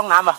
ล่องน้ำเห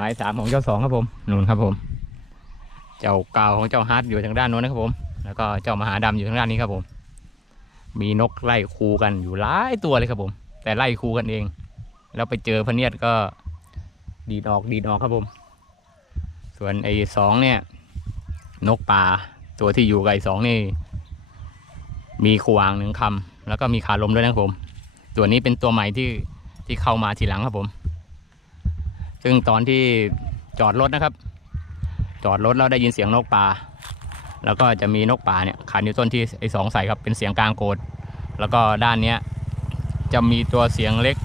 มายสามของเจ้าสองครับผมนู่นครับผม เจ้าเกาของเจ้าฮาร์ดอยู่ทางด้านโน้นนะครับผม แล้วก็เจ้ามหาดำอยู่ทางด้านนี้ครับผม มีนกไล่คูกันอยู่หลายตัวเลยครับผม แต่ไล่คูกันเอง แล้วไปเจอพเนียดก็ดีดออกดีดออกครับผม ส่วนไอ้สองเนี่ย นกป่าตัวที่อยู่กับไอ้สองนี่ มีขวางหนึ่งคำแล้วก็มีขาลมด้วยนะครับผม ตัวนี้เป็นตัวใหม่ที่ที่เข้ามาทีหลังครับผม ซึ่งตอนที่จอดรถนะครับ จอดรถแล้วได้ยินเสียงนกป่า แล้วก็จะมีนกป่าเนี่ยขานิ้วต้นที่ไอ้สองใส่ครับเป็นเสียงกลางโกดแล้วก็ด้านเนี้ยจะมีตัวเสียงเล็ก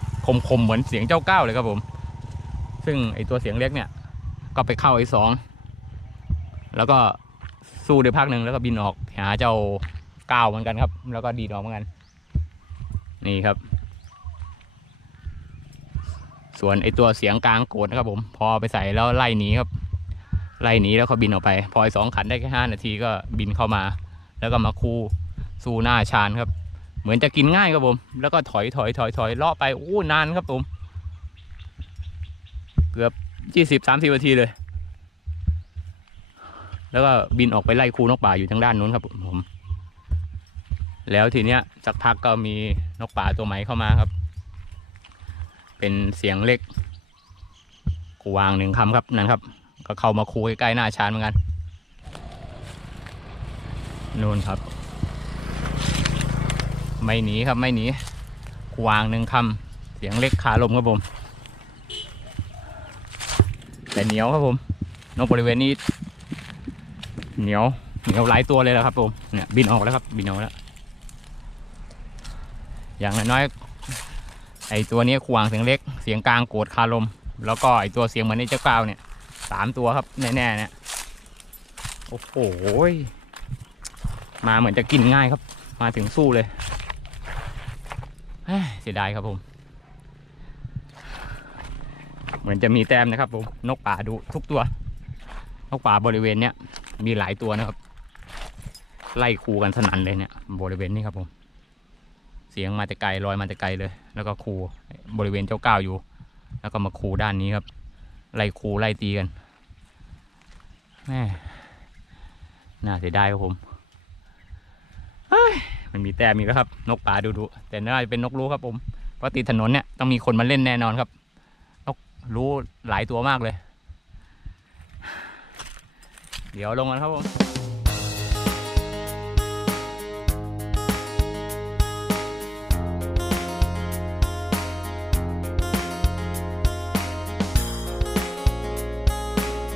คมๆเหมือนเสียงเจ้าก้าวเลยครับผม ซึ่งไอ้ตัวเสียงเล็กเนี่ยก็ไปเข้าไอ้สองแล้วก็สู้ได้พักหนึ่งแล้วก็บินออกหาเจ้าก้าวเหมือนกันครับ แล้วก็ดีดออกเหมือนกัน นี่ครับ ส่วนไอตัวเสียงกลางโกดนะครับผมพอไปใส่แล้วไล่หนีครับ ไล่หนีแล้วเขาบินออกไปพอไอสองขันได้แค่ห้านาทีก็บินเข้ามา แล้วก็มาคู่สู้หน้าชานครับ เหมือนจะกินง่ายครับผม แล้วก็ถอยถอยถอยถอยเลาะไปโอ้นานครับผม เกือบยี่สิบสามสิบนาทีเลย แล้วก็บินออกไปไล่คูนกป่าอยู่ทางด้านนู้นครับผมแล้วทีเนี้ยสักพักก็มีนกป่าตัวใหม่เข้ามาครับ เป็นเสียงเล็กกวางหนึ่งคำครับนั่นครับ ก็เข้ามาคูใกล้หน้าชานเหมือนกันนู่นครับ ไม่หนีครับไม่หนีกวางหนึ่งคำเสียงเล็กขาลมครับผม แต่เหนียวครับผมนกบริเวณนี้ เหนียวเหนียวหลายตัวเลยแหละครับผมเนี่ยบินออกแล้วครับบินออกแล้วอย่างน้อย ไอตัวนี้ขวางเสียงเล็กเสียงกลางโกดคาลม แล้วก็ไอตัวเสียงเหมือนไอเจ้าก้าวเนี่ยสามตัวครับแน่ๆเนี่ยโอ้โหมาเหมือนจะกินง่ายครับ มาถึงสู้เลยเฮ้ยเสียดายครับผม เหมือนจะมีแต้มนะครับผมนกป่าดูทุกตัวนกป่าบริเวณเนี้ยมีหลายตัวนะครับ ไล่คูกันสนั่นเลยเนี่ยบริเวณนี้ครับผม เสียงมาแต่ไกลลอยมาแต่ไกลเลย แล้วก็คูบริเวณเจ้าก้าวอยู่ แล้วก็มาคูด้านนี้ครับ ไล่คูไล่ตีกันแม่น่าเสียดายครับผมมันมีแต้มอีกแล้วครับ นกป่าดูดูๆแต่น่าจะเป็นนกรู้ครับผมเพราะติดถนนเนี่ยต้องมีคนมาเล่นแน่นอนครับ นกรู้หลายตัวมากเลย เดี๋ยวลงกันครับผม